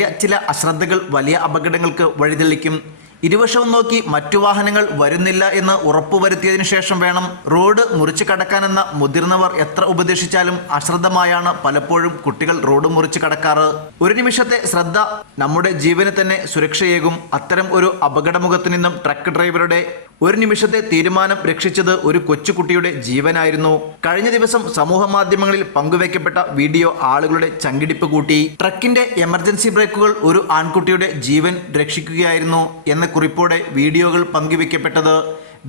ചില അശ്രദ്ധകൾ വലിയ അപകടങ്ങൾക്ക് വഴിതെളിക്കും. ഇരുവശവും നോക്കി മറ്റു വാഹനങ്ങൾ വരുന്നില്ല എന്ന് ഉറപ്പുവരുത്തിയതിനു ശേഷം വേണം റോഡ് മുറിച്ചു കടക്കാനെന്ന മുതിർന്നവർ എത്ര ഉപദേശിച്ചാലും അശ്രദ്ധമായാണ് പലപ്പോഴും കുട്ടികൾ റോഡ് മുറിച്ചു കടക്കാറ്. ഒരു നിമിഷത്തെ ശ്രദ്ധ നമ്മുടെ ജീവന് തന്നെ സുരക്ഷയേകും. അത്തരം ഒരു അപകടമുഖത്തു നിന്നും ട്രക്ക് ഡ്രൈവറുടെ ഒരു നിമിഷത്തെ തീരുമാനം രക്ഷിച്ചത് ഒരു കൊച്ചുകുട്ടിയുടെ ജീവനായിരുന്നു. കഴിഞ്ഞ ദിവസം സമൂഹ മാധ്യമങ്ങളിൽ പങ്കുവയ്ക്കപ്പെട്ട വീഡിയോ ആളുകളുടെ ചങ്കിടിപ്പ് കൂട്ടി. ട്രക്കിന്റെ എമർജൻസി ബ്രേക്കുകൾ ഒരു ആൺകുട്ടിയുടെ ജീവൻ രക്ഷിക്കുകയായിരുന്നു എന്ന കുറിപ്പോടെ വീഡിയോകൾ പങ്കുവയ്ക്കപ്പെട്ടത്.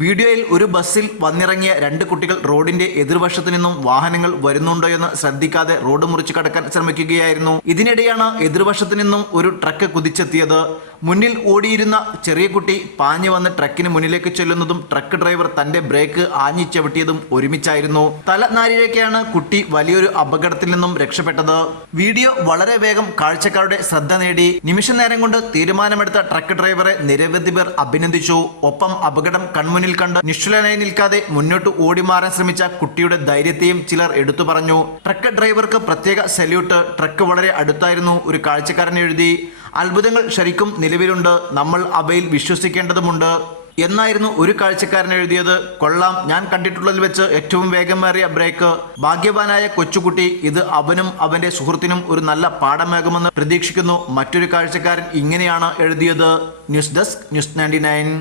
വീഡിയോയിൽ ഒരു ബസ്സിൽ വന്നിറങ്ങിയ രണ്ട് കുട്ടികൾ റോഡിന്റെ എതിർവശത്തു നിന്നും വാഹനങ്ങൾ വരുന്നുണ്ടോ എന്ന് ശ്രദ്ധിക്കാതെ റോഡ് മുറിച്ചു കടക്കാൻ ശ്രമിക്കുകയായിരുന്നു. ഇതിനിടെയാണ് എതിർവശത്തു നിന്നും ഒരു ട്രക്ക് കുതിച്ചെത്തിയത്. മുന്നിൽ ഓടിയിരുന്ന ചെറിയ കുട്ടി പാഞ്ഞു വന്ന് ട്രക്കിന് മുന്നിലേക്ക് ചെല്ലുന്നതും ട്രക്ക് ഡ്രൈവർ തന്റെ ബ്രേക്ക് ആഞ്ഞു ചവിട്ടിയതും ഒരുമിച്ചായിരുന്നു. തലനാരിഴയ്ക്കാണ് കുട്ടി വലിയൊരു അപകടത്തിൽ നിന്നും രക്ഷപ്പെട്ടത്. വീഡിയോ വളരെ വേഗം കാഴ്ചക്കാരുടെ ശ്രദ്ധ നേടി. നിമിഷ നേരം കൊണ്ട് തീരുമാനമെടുത്ത ട്രക്ക് ഡ്രൈവറെ നിരവധി പേർ അഭിനന്ദിച്ചു. ഒപ്പം അപകടം കൺമുന്നിൽ കണ്ട് നിശ്ചലനായി നിൽക്കാതെ മുന്നോട്ട് ഓടിമാറാൻ ശ്രമിച്ച കുട്ടിയുടെ ധൈര്യത്തെയും ചിലർ എടുത്തു പറഞ്ഞു. ട്രക്ക് ഡ്രൈവർക്ക് പ്രത്യേക സല്യൂട്ട്. ട്രക്ക് വളരെ അടുത്തായിരുന്നു, ഒരു കാഴ്ചക്കാരൻ എഴുതി. അത്ഭുതങ്ങൾ ശരിക്കും നിലവിലുണ്ട്, നമ്മൾ അവയിൽ വിശ്വസിക്കേണ്ടതുമുണ്ട് എന്നായിരുന്നു ഒരു കാഴ്ചക്കാരൻ എഴുതിയത്. കൊള്ളാം, ഞാൻ കണ്ടിട്ടുള്ളതിൽ വെച്ച് ഏറ്റവും വേഗമേറിയ ബ്രേക്ക്. ഭാഗ്യവാനായ കൊച്ചുകുട്ടി. ഇത് അവനും അവന്റെ സുഹൃത്തിനും ഒരു നല്ല പാഠമാകുമെന്ന് പ്രതീക്ഷിക്കുന്നു. മറ്റൊരു കാഴ്ചക്കാരൻ ഇങ്ങനെയാണ് എഴുതിയത്. News desk, news 99.